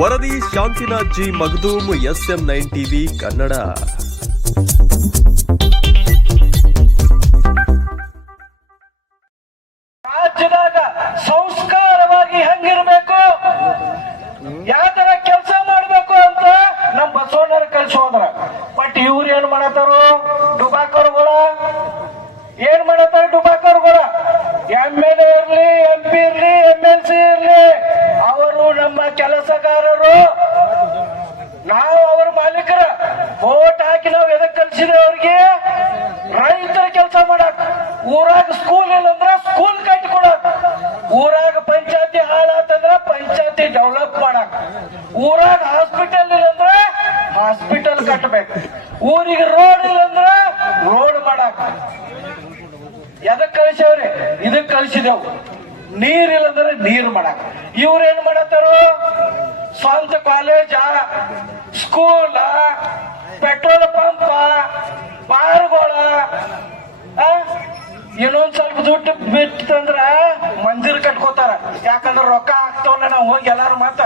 ವರದಿ Shantinath G Magdum, SM9 TV Kannada. ರಾಜ್ಯದಾಗ ಸಂಸ್ಕಾರವಾಗಿ ಹೆಂಗಿರ್ಬೇಕು, ಯಾವ ತರ ಕೆಲಸ ಮಾಡ್ಬೇಕು ಅಂತ ನಮ್ ಬಸವಣ್ಣರು ಕಲಿಸೋದ್ರ. ಬಟ್ ಇವ್ರು ಏನ್ ಮಾಡತ್ತಾರು, ಡುಬಾಕರ್ಗಳ ಏನ್ ಮಾಡತ್ತಾರ, ಡುಬಾಕರ್ಗಳ MLA ಇರ್ಲಿ, MP ಇರ್ಲಿ, MLC ಇರ್ಲಿ, ಅವರು ನಮ್ಮ ಕೆಲಸಗಾರರು. ನಾವು ಅವ್ರ ಮಾಲೀಕರ ವೋಟ್ ಹಾಕಿ ನಾವು ಎದಕ್ ಕಲ್ಸಿದ್ರೆ ಅವ್ರಿಗೆ ರೈತರ ಕೆಲಸ ಮಾಡಕ್. ಊರಾಗ ಸ್ಕೂಲ್ ಇಲ್ಲಂದ್ರ ಸ್ಕೂಲ್ ಕಟ್ಕೊಡಕ್, ಊರಾಗ ಪಂಚಾಯತಿ ಹಾಳಾತಂದ್ರ ಪಂಚಾಯತಿ ಡೆವಲಪ್ ಮಾಡಕ್, ಊರಾಗ ಹಾಸ್ಪಿಟಲ್ ಇಲ್ಲಂದ್ರ ಹಾಸ್ಪಿಟಲ್ ಕಟ್ಟಬೇಕು, ಊರಿಗೆ ರೋಡ್ ಇಲ್ಲಂದ್ರ ರೋಡ್ ಮಾಡಕ್. ಎದಕ್ ಕಳಿಸವ್ರಿ, ಇದಕ್ ಕಳಿಸಿದೆವು. ನೀರ್ ಇಲ್ಲಂದ್ರೆ ನೀರ್ ಮಾಡಕ್. ಇವ್ರೇನ್ ಮಾಡತ್ತಾರು, ಸ್ವಂತ ಕಾಲೇಜ, ಸ್ಕೂಲ, ಪೆಟ್ರೋಲ್ ಪಂಪ, ಬಾರ್ಗಳ, ಇನ್ನೊಂದ್ ಸ್ವಲ್ಪ ದುಡ್ಡು ಬಿಟ್ಟಂದ್ರ ಮಂದಿರ್ ಕಟ್ಕೋತಾರ. ಯಾಕಂದ್ರ ರೊಕ್ಕ ಹಾಕ್ತವಲ್ಲ ನಾವು ಹೋಗಿ ಎಲ್ಲಾರು ಮತ್ತ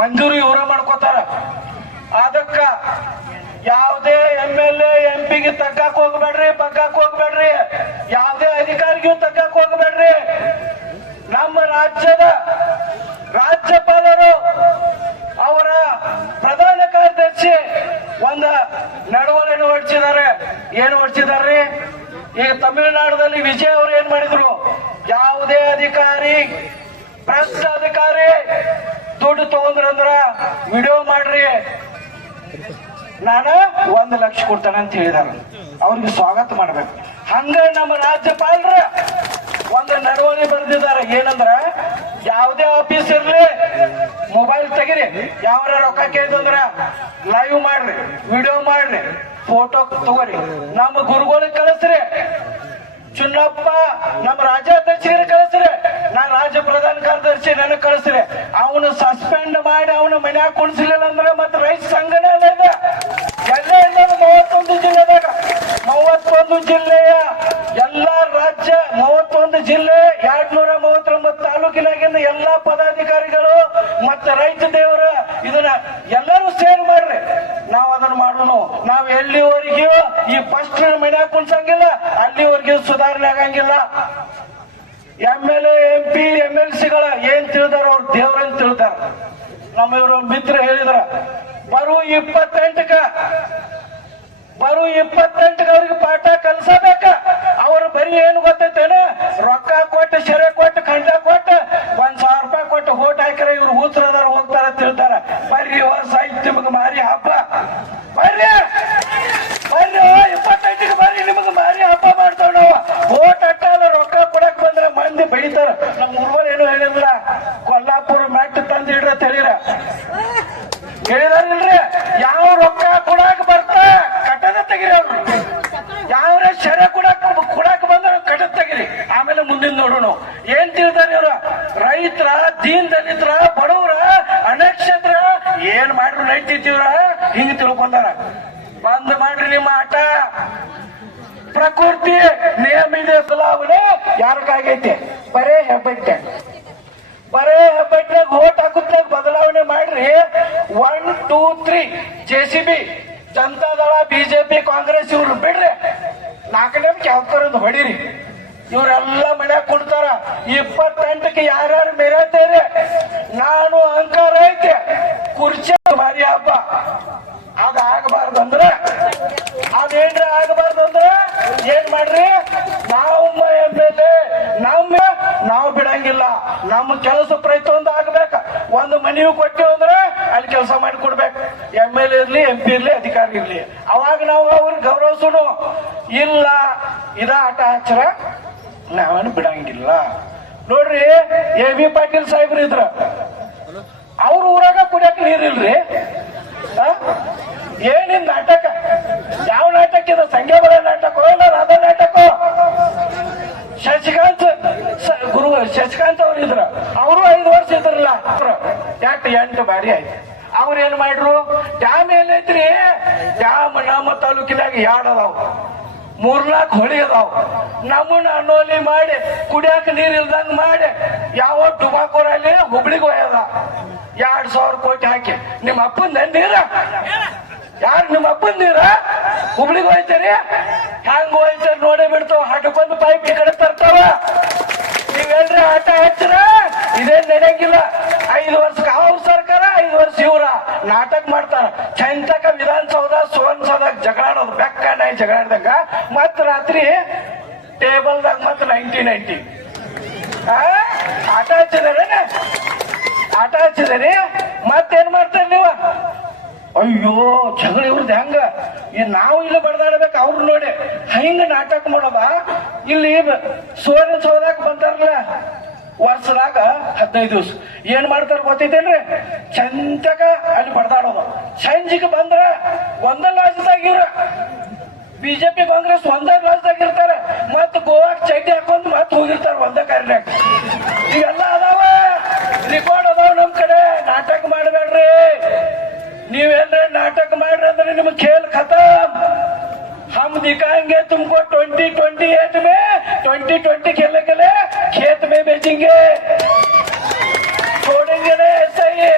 ಮಂಜೂರು ಇವ್ರ ಮಾಡ್ಕೋತಾರ. ಅದಕ್ಕ ಯಾವುದೇ MLA MP ತಗ್ಗಾಕ್ ಹೋಗ್ಬೇಡ್ರಿ, ಬಗ್ಗಾಕ್ ಹೋಗ್ಬೇಡ್ರಿ, ಯಾವುದೇ ಅಧಿಕಾರಿಗೂ ತಗ್ಗಾಕ್ ಹೋಗ್ಬೇಡ್ರಿ. ನಮ್ಮ ರಾಜ್ಯದ ರಾಜ್ಯಪಾಲರು ಅವರ ಪ್ರಧಾನ ಕಾರ್ಯದರ್ಶಿ ಒಂದು ನಡವಳಿಕೆಯನ್ನು ಹೊರಡಿಸಿದ್ದಾರೆ. ಏನು ಹೊರಡಿಸಿದಾರ್ರಿ, ಈಗ ತಮಿಳುನಾಡಲ್ಲಿ ವಿಜಯ್ ಅವರು ಏನ್ ಮಾಡಿದ್ರು, ಯಾವುದೇ ಅಧಿಕಾರಿ ಭ್ರಷ್ಟ ಅಧಿಕಾರಿ ದುಡ್ಡು ತಗೊಂಡ್ರಂದ್ರ ವಿಡಿಯೋ ಮಾಡ್ರಿ, ನಾನು 1 ಲಕ್ಷ ಕೊಡ್ತಾನೆ ಅಂತ ಹೇಳಿದಾರ. ಅವ್ರಿಗೆ ಸ್ವಾಗತ ಮಾಡ್ಬೇಕು. ಹಂಗ ನಮ್ಮ ರಾಜ್ಯಪಾಲರ ಒಂದು ನಡವಳಿಕೆ ಬರೆದಿದ್ದಾರೆ. ಏನಂದ್ರ, ಯಾವುದೇ ಆಫೀಸ್ ಇರ್ಲಿ ಮೊಬೈಲ್ ತೆಗಿರಿ, ಯಾವ ರೊಕ್ಕ ಕೇಳಿದಂದ್ರ ಲೈವ್ ಮಾಡ್ರಿ, ವಿಡಿಯೋ ಮಾಡ್ರಿ, ಫೋಟೋ ತಗೋರಿ, ನಮ್ಮ ಗುರುಗಳಿಗೆ ಕಳಿಸ್ರಿ, ಚುನ್ನಪ್ಪ ನಮ್ಮ ರಾಜ್ಯಾಧ್ಯಕ್ಷರಿಗೆ ಕಳಿಸ್ರಿ, ನಾನು ರಾಜ್ಯ ಪ್ರಧಾನ ಕಾರ್ಯದರ್ಶಿ ನನಗೆ ಕಳಿಸ್ರಿ. ಅವನು ಸಸ್ಪೆಂಡ್ ಮಾಡಿ ಅವನು ಮನ್ಯಾಗ ಕುಣಿಸ್ಲಿಲ್ಲ ಅಂದ್ರೆ ಮತ್ತೆ ರೈತ ಸಂಘಟನೆ ಅಲ್ಲ ಇದೆ. ಎಲ್ಲ 31 ಜಿಲ್ಲೆದಾಗ 31 ಜಿಲ್ಲೆಯ ಎಲ್ಲಾ ರಾಜ್ಯ 31 ಜಿಲ್ಲೆ 239 ತಾಲೂಕಿನಾಗಿಂದ ಎಲ್ಲಾ ಪದಾಧಿಕಾರಿಗಳು ಮತ್ತೆ ರೈತ ದೇವರ ಇದನ್ನ ಎಲ್ಲರೂ ಸೇರ್ ಮಾಡ್ರಿ. ನಾವ್ ಅದನ್ನ ಮಾಡೋಣ. ನಾವ್ ಎಲ್ಲಿವರೆಗೂ ಈ ಫಸ್ಟ್ ಮನ್ಯಾಗ ಕುಣ್ಸಂಗಿಲ್ಲ, ಅಲ್ಲಿವರೆಗೂ ಸುಧಾರಣೆ ಆಗಂಗಿಲ್ಲ. MLA MP MLCಗಳ ಏನ್ ತಿಳಿದಾರ, ಅವ್ರು ದೇವ್ರಂತ ತಿಳಿದಾರ. ನಮ್ಮ ಇವರು ಮಿತ್ರ ಹೇಳಿದ್ರ, ಬರುವ 28ಕ ಅವ್ರಿಗೆ ಪಾಠ ಕಲ್ಸಬೇಕ. ಅವರು ಬರೀ ಏನು ಗೊತ್ತೈತೇನ, ರೊಕ್ಕ ಕೊಟ್ಟು ಶೆರೆ ಕೊಟ್ಟು ಖಂಡ ಕೊಟ್ಟು 1,000 ರೂಪಾಯಿ ಕೊಟ್ಟು ಓಟ್ ಹಾಕಿರ ಇವ್ರು ಹೂತ್ರದಾರ ಹೋಗ್ತಾರ ತಿಳ್ತಾರ. ಬರ್ರಿ ಸಾಹಿತ್ಯ ನಿಮಗೆ ಮಾರಿ ಹಬ್ಬ, ಬರ್ರಿ 28ಕ್ಕೆ ಬರ್ರಿ, ನಿಮಗೆ ಮಾರಿ ಹಬ್ಬ ಮಾಡ್ತಾವ. ನಾವು ಓಟ್ ಅಟ್ಟಲ್ಲ, ರೊಕ್ಕ ಕೊಡಕ್ ಬಂದ್ರೆ ಮಂದಿ ಬೆಳಿತಾರ. ನಮ್ಮ ಊರ್ವಲ್ ಏನು ಹೇಳಿದ್ರ, ಕೊಲ್ಲಾಪುರ ಮ್ಯಾಟ್ ತಂದು ಇಡ್ರ ತಿಳಿರ ಹೇಳಿದಾರಿಲ್ರಿ. ಯಾವ ರೊಕ್ಕ ಕೊಡಾಕ ಬರ್ತ ಕಟ್ಟದ ತೆಗಿರಿ, ಅವ್ರು ಯಾವ್ರೆ ಶರೆ ಕೊಡಾಕ ಬಂದ್ರ ಕಟ್ಟದ ತೆಗಿರಿ, ಆಮೇಲೆ ಮುಂದಿನ ನೋಡೋಣ. ಏನ್ ತಿಳಿದಾರ ಇವ್ರ, ರೈತರ, ದೀನ್ ದಲಿತರ, ಬಡವರ, ಅನಕ್ಷತ್ರ ಏನ್ ಮಾಡ್ರು ನೈತಿವ್ರ ಹಿಂಗ್ ತಿಳ್ಕೊಂಡಾರ. ಬಂದ್ ಮಾಡ್ರಿ ನಿಮ್ಮ ಆಟ. ಪ್ರಕೃತಿ ನಿಯಮ ಇದೆ, ಬದಲಾವಣೆ ಯಾರಕ್ಕಾಗೈತೆ, ಬರೇ ಹೆಬ್ಬಟ್ಟೆ ಓಟ್ ಹಾಕುತ್ತಾಗ ಬದಲಾವಣೆ ಮಾಡ್ರಿ. 1 2 3 JCB, ಜನತಾದಳ, BJP, ಕಾಂಗ್ರೆಸ್ ಇವ್ರು ಬಿಡ್ರಿ. 4ನೇ ಯಾವ್ದು ಹೊಡಿರಿ. ಇವರೆಲ್ಲ ಮನ್ಯಾಗ ಕೊಡ್ತಾರ. 28ಕ್ಕೆ ಯಾರ್ಯಾರು ಮೆರೆತೇರಿ, ನಾನು ಅಹಂಕಾರ ಐತೆ, ಕುರ್ಚಿ ಮಾರಿ ಹಬ್ಬ. ಅದಾಗಬಾರ್ದಂದ್ರ, ಅದೇನ್ರ ಆಗಬಾರ್ದಂದ್ರ ಏನ್ ಮಾಡ್ರಿ, ನಾವು MLA ನಾವು ಬಿಡಂಗಿಲ್ಲ. ನಮ್ಮ ಕೆಲಸ ಪ್ರತಿಯೊಂದು ಆಗ್ಬೇಕ. ಒಂದು ಮನವಿ ಕೊಟ್ಟೇವು ಅಂದ್ರೆ ಅಲ್ಲಿ ಕೆಲಸ ಮಾಡಿ ಕೊಡ್ಬೇಕು. MLA ಇರ್ಲಿ, MP ಇರ್ಲಿ, ಅಧಿಕಾರಿ ಇರ್ಲಿ, ಅವಾಗ ನಾವು ಅವ್ರಿಗೆ ಗೌರವಿಸೋಣ. ಇಲ್ಲ ಇದ ಆಟ ಹಚ್ಚರ ನಾವೇನು ಬಿಡಂಗಿಲ್ಲ. ನೋಡ್ರಿ, AB ಪಾಟೀಲ್ ಸಾಹೇಬ್ರು ಇದ್ರ, ಅವ್ರ ಊರಾಗ ಕುಡಿಯಕ್ ನೀರಿಲ್ರಿ. ಏನಿನ್ ನಾಟಕ, ಯಾವ ನಾಟಕ ಇದು, ಸಂಖ್ಯಾಬಲ ನಾಟಕ ಇಲ್ಲ ರಾಧಾ ನಾಟಕ. ಶಶಿಕಾಂತ್ ಅವ್ರು ಇದ್ರ, ಅವರು 5 ವರ್ಷ ಇದ್ರಲ್ಲ, 8 ಬಾರಿ ಆಯ್ತು. ಅವ್ರ ಏನ್ ಮಾಡ್ರು, ಡ್ಯಾಮ್ ಏನೈತ್ರಿ, ಡ್ಯಾಮ್ ನಮ್ಮ ತಾಲೂಕಿನಾಗ 2 ಅದಾವ, 3-4 ಹೊಳಿ ಅದಾವ. ನಮ್ಮನ್ನ ಅನ್ನೋಲಿ ಮಾಡಿ ಕುಡಿಯಾಕ ನೀರ್ ಇಲ್ದಂಗ ಮಾಡಿ ಯಾವ ಡುಬಾಕೋರಲ್ಲಿ ಹುಬ್ಳಿಗೆ ಹೋಯದ 2,000 ಕೋಟಿ ಹಾಕಿ ನಿಮ್ಮ ಅಪ್ಪನ ನೀರ ಯಾರು ನಿಮ್ಮ ಅಪ್ಪನ ನೀರ ಹುಬ್ಳಿಗೆ ಹೋಯ್ತಾರಿ ಹ್ಯಾಂಗ ಹೋಯ್ತಾರ ನೋಡೇ ಬಿಡ್ತಾವ ಹಡ್ಡು ಬಂದು ಪೈಪ್ ಈ ಕಡೆ ತರ್ತಾವ ನೀವೇನ್ರಿ ಆಟ ಹಚ್ಚಿರ ಇದೇನ್ ನಡೆಯಂಗಿಲ್ಲ 5 ವರ್ಷಕ್ಕೆ ಅವ್ರ ಸರ್ಕಾರ 5 ವರ್ಷ ಇವ್ರ ನಾಟಕ ಮಾಡ್ತಾರ ಚಂತಕ ವಿಧಾನಸೌಧ ಸುವರ್ಣಸೌಧ ಜಗಳಾಡೋದು ಬೆಕ್ಕ ನಾಯಿ ಜಗಳಾಡ್ದಂಗ ಮತ್ ರಾತ್ರಿ ಟೇಬಲ್ದಾಗ ಮತ್ 90 ಆಟ ಹಚ್ಚಿದಾರೇನ ಆಟ ಹಚ್ಚಿದಾರಿ ಮತ್ತೇನ್ ಮಾಡ್ತಾರ ನೀವು ಅಯ್ಯೋ ಜಗಳ ಇವ್ರದ್ದು ಹೆಂಗ ನಾವು ಇಲ್ಲಿ ಬಡ್ದಾಡ್ಬೇಕು ಅವ್ರು ನೋಡಿ ಹಿಂಗ ನಾಟಕ ಮಾಡೋದ ಇಲ್ಲಿ ಸುವರ್ಣ ಸೌಧಕ್ ಬಂತಾರಲ್ಲ ವರ್ಷದಾಗ 15 ದಿವಸ ಏನ್ ಮಾಡ್ತಾರ ಗೊತ್ತಿದ್ದೇನ್ರಿ ಚಂತಕ ಅಲ್ಲಿ ಬಡ್ದಾಡೋದು ಸಂಜಿಗೆ ಬಂದ್ರ ಒಂದ ಲಾಜ್ದಾಗ ಇವ್ರ ಬಿಜೆಪಿ ಕಾಂಗ್ರೆಸ್ ಒಂದ ಲಾಜ್ದಾಗ ಇರ್ತಾರ ಮತ್ ಗೋವಾಕ್ ಚೈಟಿ ಹಾಕೊಂಡ್ ಮತ್ ಹೋಗಿರ್ತಾರ ಒಂದ ಕಾರ್ಯಾಗ ಇವೆಲ್ಲ ಅದಾವ ರೆಕಾರ್ಡ್ ಅದಾವ ನಮ್ ಕಡೆ ನಾಟಕ ಮಾಡಬೇಡ್ರಿ ನೀವೇನ್ರ ನಾಟಕ ಮಾಡ್ರಿ ಅಂದ್ರೆ ನಿಮ್ ಖೇಲ್ खत्म हम दिखाएंगे तुमको 2028 में 2020 खेलने के लिए खेत में बेचेंगे छोड़ेंगे नहीं ऐसा ही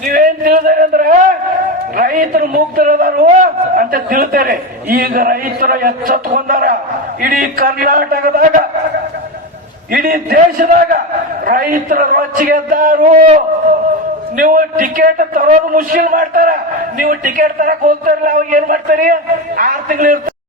ನೀವೇನ್ ತಿಳಿದಾರೆ ಅಂದ್ರ ರೈತರು ಮುಗ್ಧರದಾರು ಅಂತ ತಿಳ್ತಾರೆ ಈಗ ರೈತರು ಎಚ್ಚೆತ್ಕೊಂಡಾರ ಇಡೀ ಕರ್ನಾಟಕದಾಗ ಇಡೀ ದೇಶದಾಗ ರೈತರ ರೊಚ್ಚಿಗೆದ್ದಾರು ನೀವು ಟಿಕೆಟ್ ತರೋದು ಮುಷ್ಕಿಲ್ ಮಾಡ್ತಾರ ನೀವು ಟಿಕೆಟ್ ತರಕ್ ಹೋಗ್ತಾರಲ್ಲ ಅವಾಗ ಏನ್ ಮಾಡ್ತಾರಿ 6 ತಿಂಗಳು ಇರ್ತಾರ